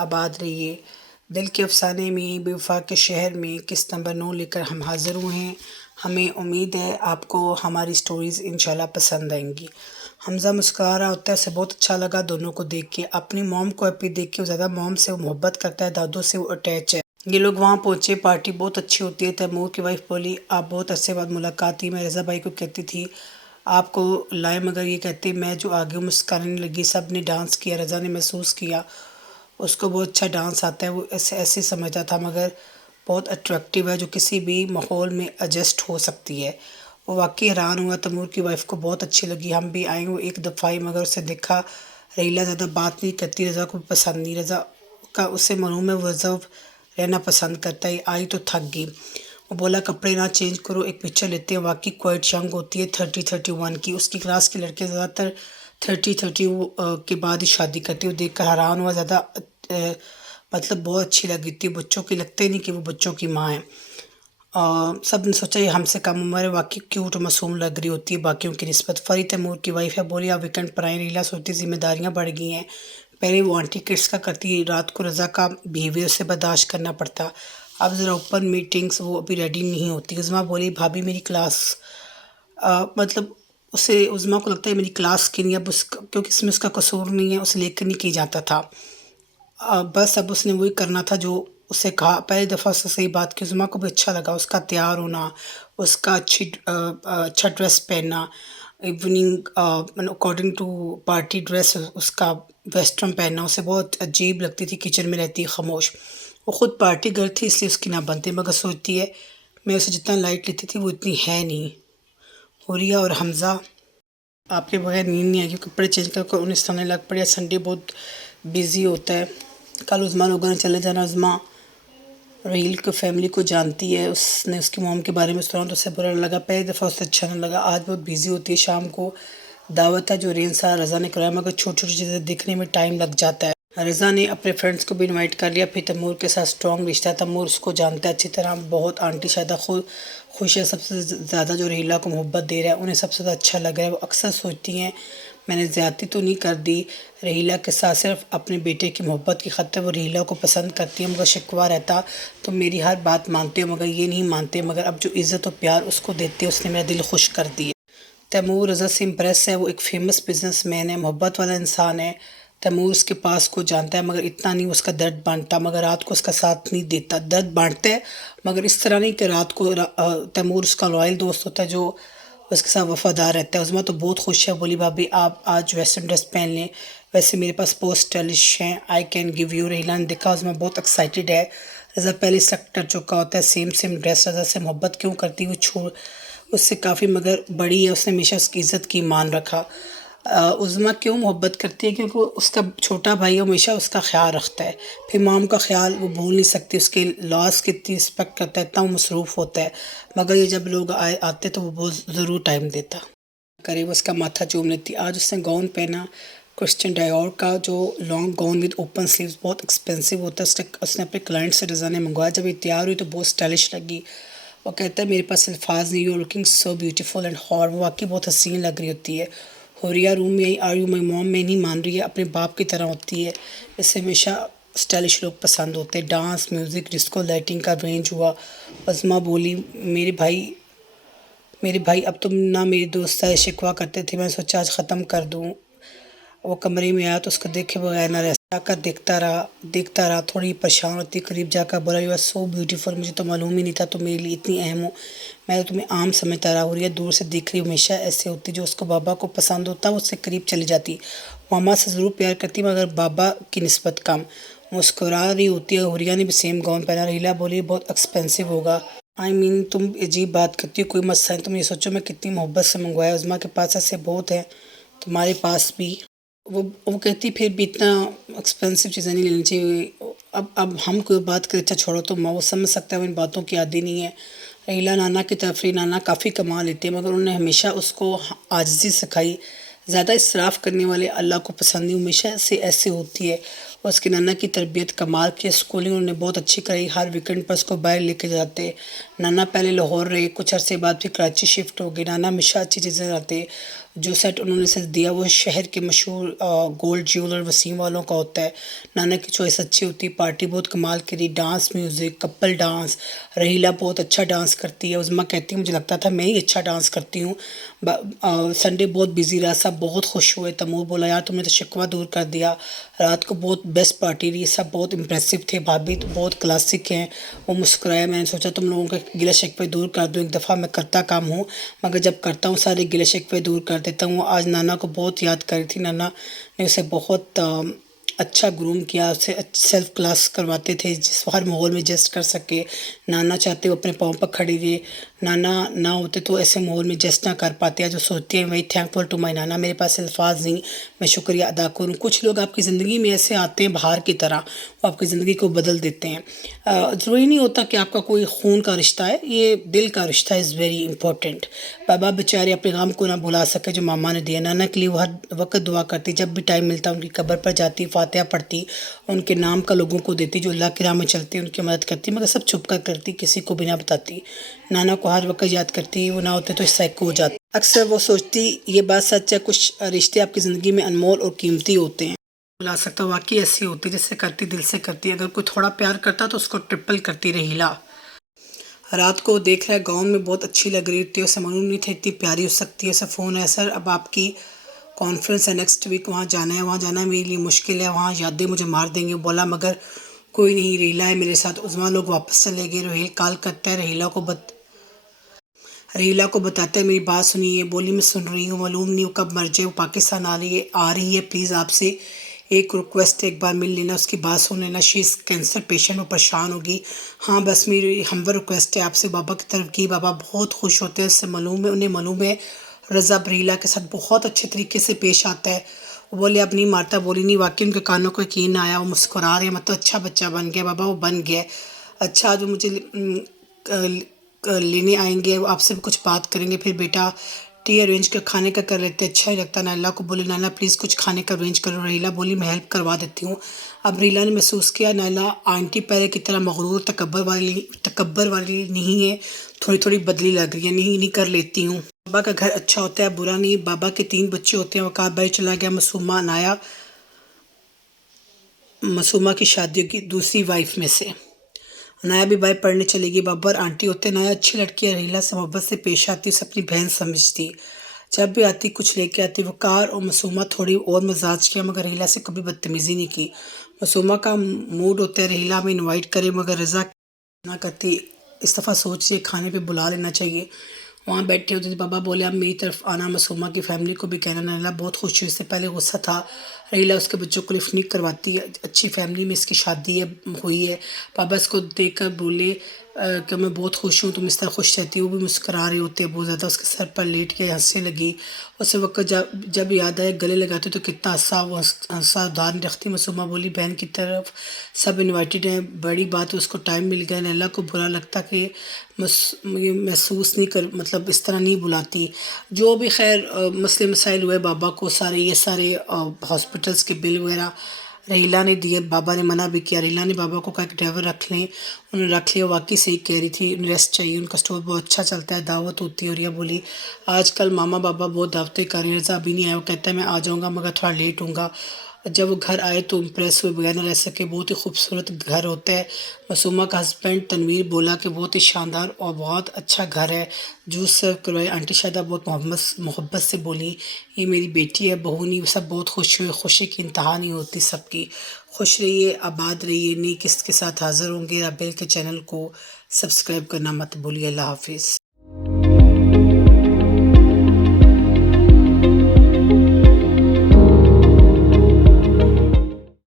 आबाद रहिए। दिल के अफसाने में बेवफा के शहर में किस्त नंबर 9 लेकर हम हाज़िर हुए हैं। हमें उम्मीद है आपको हमारी स्टोरीज़ इंशाल्लाह पसंद आएंगी। हमज़ा मुस्कुरा रहा होता है, उसे बहुत अच्छा लगा दोनों को देख के। अपनी मॉम को हैप्पी देख के वो ज़्यादा मॉम से वो मोहब्बत करता है, दादों से वो अटैच है। ये लोग वहाँ पहुँचे, पार्टी बहुत अच्छी होती है। तैमूर की वाइफ बोली आप बहुत अरसे बाद मुलाकात थी। मैं रज़ा भाई को कहती थी आपको लाए, मगर ये कहते मैं जो आगे मुस्कुराने लगी। सब ने डांस किया, रज़ा ने महसूस किया उसको बहुत अच्छा डांस आता है। वो ऐसे ऐसे समझता था मगर बहुत अट्रैक्टिव है, जो किसी भी माहौल में एडजस्ट हो सकती है। वो वाकई हैरान हुआ। तैमूर की वाइफ को बहुत अच्छी लगी। हम भी आए, वो एक दफ़ा आई मगर उसे देखा रहीला ज़्यादा बात नहीं करती, रज़ा को पसंद नहीं। रज़ा का उससे मालूम है वो रिजर्व रहना पसंद करता है। आई तो थक गई। वो बोला कपड़े ना चेंज करो, एक पिक्चर लेते हैं। वाकई क्वाइट यंग होती है, 30-31 की। उसकी क्लास के लड़के ज़्यादातर 30 के बाद ही शादी करते। वो देख कर हैरान हुआ। ज़्यादा मतलब बहुत अच्छी लगी थी। बच्चों की लगते नहीं कि वो बच्चों की माँ है। सब ने सोचा ये हमसे कम उम्र है। वाकई क्यूट और मासूम लग रही होती है बाकियों की निस्बत। फ़री तैमूर की वाइफ है, बोली आप वीकेंड पर आए। रीला सोचती जिम्मेदारियाँ बढ़ गई हैं। पहले वो आंटी किड्स का करती, रात को रज़ा का बिहेवियर से बर्दाश्त करना पड़ता। अब ज़रा ओपन मीटिंग्स वो अभी रेडी नहीं होती। उज़मा बोली भाभी मेरी क्लास मतलब उसे उज़मा को लगता है मेरी क्लास की नहीं। अब उसका क्योंकि इसमें उसका कसूर नहीं है, उसे लेकर नहीं किया जाता था। बस अब उसने वही करना था जो उसे कहा। पहली दफ़ा उससे सही बात की। उज़मा को भी अच्छा लगा उसका तैयार होना, उसका अच्छा ड्रेस पहनना, evening according to party dress उसका वेस्टर्न पहनना उसे बहुत अजीब लगती थी। किचन में रहती खामोश। वो ख़ुद पार्टी गर्ल थी इसलिए उसकी ना बनती, मगर सोचती है मैं उसे जितना लाइट लेती थी वो इतनी है नहीं। हुरिया और हमज़ा आपके बगैर नींद नहीं आएगी। कपड़े चेंज कर उन्हें सोने लग पड़े। संडे बहुत बिजी होता है। कल उज़मा लोगों ने चले जाना। उज़मा रील की फैमिली को जानती है। उसने उसकी मॉम के बारे में सुना तो उसे बुरा लगा। पहली दफ़ा उसे अच्छा नहीं लगा। आज बहुत बिजी होती है। शाम को दावत है जो रेन सा रज़ा ने कराया, मगर छोटी छोटी चीज़ें देखने में टाइम लग जाता है। रज़ा ने अपने फ्रेंड्स को भी इनवाइट कर लिया। फिर तैमूर के साथ स्ट्रॉन्ग रिश्ता। तैमूर उसको जानता है अच्छी तरह। बहुत आंटी शायद खुश है सबसे ज़्यादा जो रीला को मोहब्बत दे रहा है। उन्हें सबसे ज़्यादा अच्छा लग रहा है। वो अक्सर सोचती हैं मैंने ज़्यादती तो नहीं कर दी रहीला के साथ, सिर्फ अपने बेटे की मोहब्बत की खातिर वो रहीला को पसंद करती है। मगर शिकवा रहता तो मेरी हर बात मानते हो, मगर ये नहीं मानते। मगर अब जो इज़्ज़त और प्यार उसको देते उसने मेरा दिल खुश कर दिया। तैमूर रज़ा से इम्प्रेस है। वो एक फ़ेमस बिजनेसमैन है, मोहब्बत वाला इंसान है। तैमूर उसके पास को जानता है मगर इतना नहीं उसका दर्द बांटता, मगर रात को उसका साथ नहीं देता। दर्द बांटता है मगर इस तरह नहीं कि रात को तैमूर उसका लॉयल दोस्त होता है जो उसके साथ वफादार रहता है। उज़मा तो बहुत खुश है। बोली भाभी आप आज वेस्टर्न ड्रेस पहन लें, वैसे मेरे पास बहुत स्टाइलिश हैं, आई कैन गिव यू। रहीला ने देखा उज़मा बहुत एक्साइटेड है। रज़ा पहले सेक्टर चुका होता है। Same same dress. रज़ा से मोहब्बत क्यों करती वो छोड़ उससे काफ़ी मगर बड़ी है। उसने हमेशा उसकी इज़्ज़त की मान रखा। उज़मा क्यों मोहब्बत करती है क्योंकि वो उसका छोटा भाई है, हमेशा उसका ख्याल रखता है। फिर मॉम का ख्याल वो भूल नहीं सकती। उसके लॉस की इतनी रिस्पेक्ट करता है, इतना वो मसरूफ़ होता है। मगर ये जब लोग आते तो वो बहुत ज़रूर टाइम देता। करे वो उसका माथा चूम लेती। आज उसने गाउन पहना क्रिश्चियन डायोर का, जो long gown with open sleeves, बहुत एक्सपेंसिव होता है। उसने अपने क्लाइंट से रज़ा ने मंगवाया। जब ये तैयार हुई तो बहुत स्टाइलिश लगी। वो कहता है मेरे पास अल्फाज नहीं, you are looking so beautiful and hot. वो वाकई बहुत हसीन लग रही होती है। हुरिया रूम में आई, आर यू माई मॉम में नहीं मान रही है, अपने बाप की तरह होती है। इसे हमेशा स्टाइलिश लोग पसंद होते हैं। डांस, म्यूज़िक, डिस्को लाइटिंग का रेंज हुआ। उज़मा बोली मेरे भाई अब तुम ना मेरी दोस्त से शिकवा करते थे, मैंने सोचा आज ख़त्म कर दूँ। वो कमरे में आया तो उसको देखे बगैर ना रह जाकर देखता रहा। थोड़ी परेशान होती, करीब जाकर बोला यू आर सो ब्यूटीफुल, मुझे तो मालूम ही नहीं था तुम मेरे लिए इतनी अहम हो। मैं तो तुम्हें आम समझता रहा। हुरिया दूर से देख रही, हमेशा ऐसे होती। जो उसको बाबा को पसंद होता वो उससे करीब चली जाती। मामा से ज़रूर प्यार करती मगर बाबा की निस्बत कम। मुस्कुरा रही होती है। हुरिया ने भी सेम गाउन पहना। रहीला बोली बहुत एक्सपेंसिव होगा। आई मीन तुम अजीब बात करती हो, कोई मसला नहीं। तुम ये सोचो मैं कितनी मोहब्बत से मंगवाया। उज़मा के पास ऐसे बहुत हैं, तुम्हारे पास भी। वो कहती फिर भी इतना एक्सपेंसिव चीज़ें नहीं लेनी चाहिए। अब हम कोई बात करें, अच्छा छोड़ो, तो वो समझ सकता है, वो इन बातों की आदी नहीं है। रहीला नाना की तरफ रही। नाना काफ़ी कमा लेते हैं मगर उन्होंने हमेशा उसको आजिज़ी सिखाई। ज़्यादा इसराफ करने वाले अल्लाह को पसंद नहीं, हमेशा से ऐसे होती है। उसकी नाना की तरबियत कमाल की, स्कूलिंग उन्होंने बहुत अच्छी कराई, हर वीकेंड पर उसको बाहर लेके जाते। नाना पहले लाहौर रहे, कुछ अरसे बाद फिर कराची शिफ्ट हो गए। नाना हमेशा अच्छी चीज़ें लाते। जो सेट उन्होंने सेट दिया वो शहर के मशहूर गोल्ड ज्वेलर वसीम वालों का होता है। नाना की चॉइस अच्छी होती, पार्टी बहुत कमाल करी, डांस म्यूज़िक कपल डांस। रहीला बहुत अच्छा डांस करती है। उज़मा कहती है मुझे लगता था मैं ही अच्छा डांस करती हूँ। संडे बहुत बिजी रहा, सब बहुत खुश हुए। तमूर बोला यार तुमने तो शिकवा दूर कर दिया, रात को बहुत बेस्ट पार्टी रही, सब बहुत इम्प्रेसिव थे, भाभी तो बहुत क्लासिक हैं। वो मुस्कुराया, मैंने सोचा तुम लोगों के गिले शिकवे दूर कर दूँ। एक दफ़ा मैं करता काम हूँ, मगर जब करता हूँ सारे गिले शिकवे दूर कर देता हूँ। आज नाना को बहुत याद करी थी। नाना ने उसे बहुत अच्छा ग्रूम किया, उसे सेल्फ क्लास करवाते थे जिस हर माहौल में एडजस्ट कर सके। नाना चाहते वो अपने पाँव पर खड़ी रहे, नाना ना होते तो ऐसे माहौल में एडजस्ट ना कर पाते। जो सोचती है वही थैंकफुल टू माई नाना, मेरे पास अल्फाज नहीं मैं शुक्रिया अदा करूँ। कुछ लोग आपकी ज़िंदगी में ऐसे आते हैं बाहर की तरह, वो आपकी ज़िंदगी को बदल देते हैं। ज़रूरी नहीं होता कि आपका कोई खून का रिश्ता है, ये दिल का रिश्ता इज़ वेरी इंपॉर्टेंट। बाबा बेचारे अपने गाम को ना भुला सके जो मामा ने दिया। नाना के लिए वो हर वक्त दुआ करती, जब भी टाइम मिलता उनकी कब्र पर जाती, फातिहा पढ़ती, उनके नाम का लोगों को देती, जो अल्लाह की राह में चलती उनकी मदद करती, मगर सब छुप कर करती, किसी को भी ना बताती। नाना को हर वक्त याद करती, वो ना होते तो इस साइक को हो जाती। अक्सर वो सोचती ये बात सच है, कुछ रिश्ते आपकी ज़िंदगी में अनमोल और कीमती होते हैं। बुला सकता वाकई ऐसी होती जैसे करती दिल से करती, अगर कोई थोड़ा प्यार करता तो उसको ट्रिपल करती रहीला। रात को देख रहा है गाउन में बहुत अच्छी लग रही थी, उसे मालूम नहीं था इतनी प्यारी हो सकती है। उसे फ़ोन है सर अब आपकी कॉन्फ्रेंस है नेक्स्ट वीक, वहाँ जाना है, वहाँ जाना मेरे लिए मुश्किल है, वहाँ यादें मुझे मार देंगे। बोला मगर कोई नहीं, रहीला है मेरे साथ। उज़मा लोग वापस चले गए। रोहेल कॉल करता है रहीला को बताता है मेरी बात सुनिए। बोली मैं सुन रही हूँ, मालूम नहीं वो कब मर जाए, वो पाकिस्तान आ रही है, प्लीज़ आपसे एक रिक्वेस्ट, एक बार मिल लेना, उसकी बात सुन लेना। शी इज़ कैंसर पेशेंट, वो परेशान होगी। हाँ बस मेरी हम्बर रिक्वेस्ट है आपसे बाबा की तरफ की, बाबा बहुत खुश होते हैं, उससे मालूम है, उन्हें मालूम है रज़ा रहीला के साथ बहुत अच्छे तरीके से पेश आता है। वो बोले अब नहीं मारता। बोली नहीं, वाकई उनके कानों को यकीन आया, वो मुस्कुरा रहे हैं, मतलब अच्छा बच्चा बन गया बाबा, वो बन गया। अच्छा जो मुझे लेने आएंगे वो आपसे भी कुछ बात करेंगे, फिर बेटा टी अरेंज कर खाने का कर लेते, अच्छा ही लगता। नाला को बोले नाना प्लीज़ कुछ खाने का अरेंज करो। रहीला बोली मैं हेल्प करवा देती हूँ। अब रहीला ने महसूस किया नाला आंटी पहले की तरह मगरूर तकब्बर वाली नहीं है, थोड़ी थोड़ी बदली लग रही है। नहीं नहीं कर लेती हूँ, बाबा का घर अच्छा होता है, बुरा नहीं। बाबा के 3 बच्चे होते हैं, वक़ार भाई चला गया, मासूमा की शादी की दूसरी वाइफ में से। नाया भी भाई पढ़ने चलेगी, बाबा और आंटी होते। नाया अच्छी लड़की है, रहीला से मोहब्बत से पेश आती, उसे अपनी बहन समझती, जब भी आती कुछ लेके आती। वक़ार और मासूमा थोड़ी और मजाज किया, मगर रहीला से कभी बदतमीज़ी नहीं की। मासूमा का मूड होता है रहीला में इनवाइट करे, मगर रज़ा ना करती। इस दफ़ा सोच रही खाने पे बुला लेना चाहिए। वहाँ बैठे होते थे, बाबा बोले अब मेरी तरफ आना, मासूमा की फैमिली को भी कहना। नैला बहुत खुश हुई, इससे पहले गुस्सा था। रहीला उसके बच्चों को लिफ्ट नहीं करवाती है, अच्छी फैमिली में इसकी शादी है हुई है। पापा इसको देख कर बोले कि मैं बहुत खुश हूँ, तुम इस तरह खुश रहती हो। वो भी मुस्कुरा रहे होते हैं बहुत ज़्यादा, उसके सर पर लेट के हंसने लगी। उस वक्त जब याद आया गले लगाते तो कितना हंसा, वो हंसा उधार नहीं रखती। मासूमा बोली बहन की तरफ सब इनवाइटेड हैं, बड़ी बात है, उसको टाइम मिल गया। नैला को बुरा लगता कि ये महसूस नहीं कर, मतलब इस तरह नहीं बुलाती। जो भी खैर मसले मसाइल हुए बाबा को, ये सारे हॉस्पिटल्स के बिल वगैरह रहीला ने दिए। बाबा ने मना भी किया, रहीला ने बाबा को कहा कि ड्राइवर रख लें, उन्होंने रख लिया। वाकई सही कह रही थी, उन्हें रेस्ट चाहिए, उनका स्टोर बहुत अच्छा चलता है, दावत होती है। और यह बोली आजकल मामा बाबा बहुत दावतें कर रहे हैं, रज़ा अभी नहीं आया, वो कहता है मैं आ जाऊँगा मगर थोड़ा लेट होऊंगा। जब वो घर आए तो इम्प्रेस हुए, बगैर न रह सके, बहुत ही खूबसूरत घर होता है। मासूमा का हस्बैंड तनवीर बोला कि बहुत ही शानदार और बहुत अच्छा घर है। जूस सर्व करवाए, आंटी शायदा बहुत मोहब्बत से बोली ये मेरी बेटी है, बहू नहीं। सब बहुत खुश हुए, खुशी की इंतहा नहीं होती सबकी। खुश रहिए, आबाद रहिए, नई किस्त के साथ हाज़िर होंगे। राबेल के चैनल को सब्सक्राइब करना मत भूलिए। अल्लाह हाफिज़।